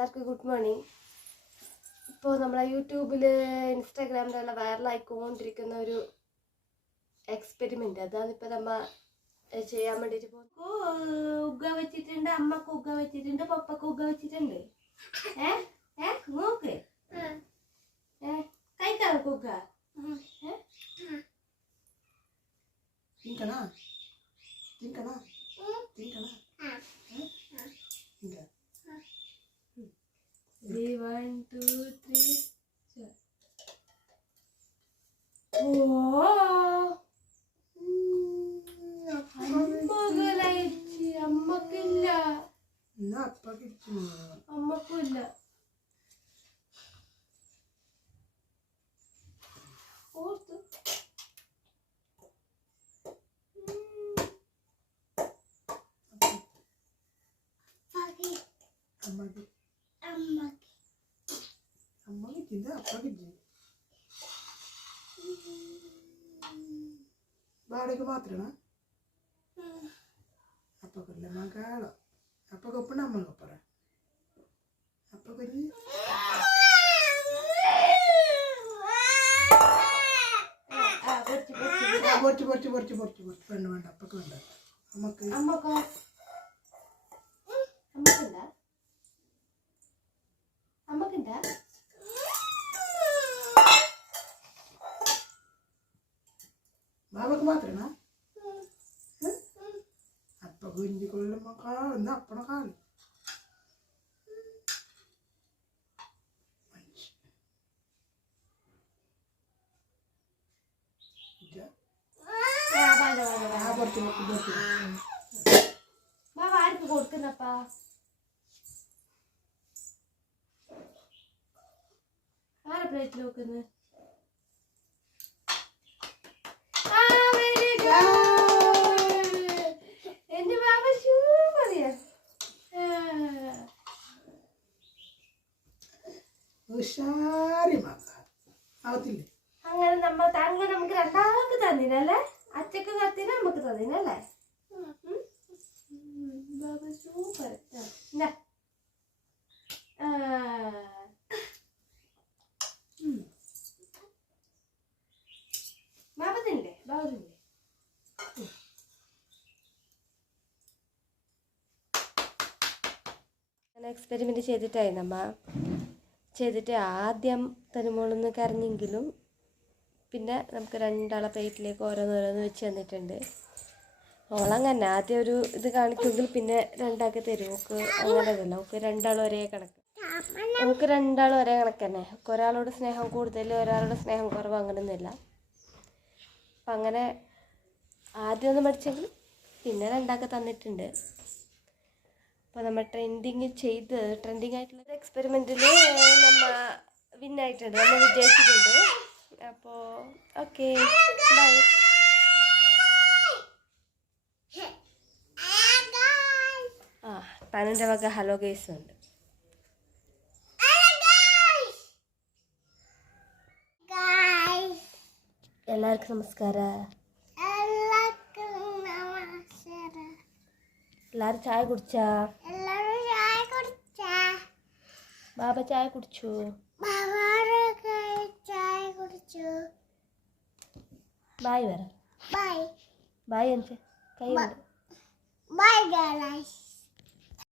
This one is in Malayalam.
എല്ലാവർക്കും ഗുഡ് മോർണിംഗ്. ഇപ്പോൾ നമ്മളെ യൂട്യൂബിൽ ഇൻസ്റ്റാഗ്രാമിലെല്ലാം വൈറലായിക്കൊണ്ടിരിക്കുന്ന ഒരു എക്സ്പെരിമെൻ്റ്, അതാണിപ്പോൾ നമ്മൾ ചെയ്യാൻ വേണ്ടിയിട്ട് ഉഗ്ഗ വെച്ചിട്ടുണ്ട്. അമ്മക്ക് ഉഗ്ഗ വെച്ചിട്ടുണ്ട്, പപ്പക്ക് ഉഗ്ഗ വെച്ചിട്ടുണ്ട്. നോക്ക് കഴിക്കാം ഉഗ്ഗ. തിങ്കണ തിങ്കണ തിങ്കണ 1 2 3 അമ്മക്കില്ല, അമ്മക്കില്ല. ഓർത്തു വാടക മാത്രമാണ് അപ്പക്കല്ല മകാള അപ്പക്കൊപ്പണ അമ്മക്കൊപ്പറ അപ്പക്കൊരു പൊറിച്ച് പൊറിച്ച് പൊറിച്ച് പൊറിച്ച് പൊറിച്ച് വേണ്ട വേണ്ട അപ്പക്ക് വേണ്ട അമ്മക്ക് അമ്മക്കോ അമ്മക്കുണ്ട അമ്മക്കുണ്ട ബാബക്ക് മാത്രമാണ് അപ്പ കുഞ്ഞിക്കൊള്ളുമ്പോ കാളെന്താ അപ്പണ കാള് ആർക്ക് കൊടുക്കുന്നപ്പാ? ആരെ പ്ലേറ്റിൽ വെക്കുന്നത്? എന്റെ ബാബ സൂപ്പറിയാ. അങ്ങനെ നമുക്ക് രണ്ടാൾക്ക് തന്നിനല്ലേ? അച്ഛക്ക് കത്തിന് നമുക്ക് തന്നിനല്ലേ? ബാബ സൂപ്പർ. ബാബത്തില്ലേ ബാബത്തില്ലേ എക്സ്പെരിമെന്റ് ചെയ്തിട്ടായി ചെയ്തിട്ട് ആദ്യം തനുമോളൊന്ന് കരഞ്ഞെങ്കിലും പിന്നെ നമുക്ക് രണ്ടാളെ പ്ലേറ്റിലേക്ക് ഓരോന്നോരോന്ന് വെച്ച് തന്നിട്ടുണ്ട്. ഓളങ്ങനെ ആദ്യം ഒരു ഇത് കാണിക്കുമെങ്കിൽ പിന്നെ രണ്ടാൾക്ക് തരും. ഓക്ക് അങ്ങനെയല്ല, ഓക്ക് രണ്ടാളും ഒരേ കണക്ക്. നമുക്ക് രണ്ടാളും ഒരേ കണക്ക് തന്നെ. ഒരാളോട് സ്നേഹം കൂടുതൽ, ഒരാളോട് സ്നേഹം കുറവ്, അങ്ങനെയൊന്നുമില്ല. അപ്പം അങ്ങനെ ആദ്യം ഒന്ന് പഠിച്ചെങ്കിൽ പിന്നെ രണ്ടാൾക്ക് തന്നിട്ടുണ്ട്. അപ്പോൾ നമ്മൾ ട്രെൻഡിങ് ആയിട്ടുള്ള എക്സ്പെരിമെൻറ്റിൽ നമ്മൾ വിന്നായിട്ടുണ്ട്, നമ്മൾ വിജയിച്ചിട്ടുണ്ട്. അപ്പോൾ ഓക്കെ ബൈ. തനുൻ്റെ വക ഹലോ ഗൈസ് ഉണ്ട്. എല്ലാവർക്കും നമസ്കാരം. എല്ലാരും ചായ കുടിച്ചാ? ബാബ ചായ കുടിച്ചു. ബായ് പറ. ബായ് എന്ന് കൈ. Bye guys.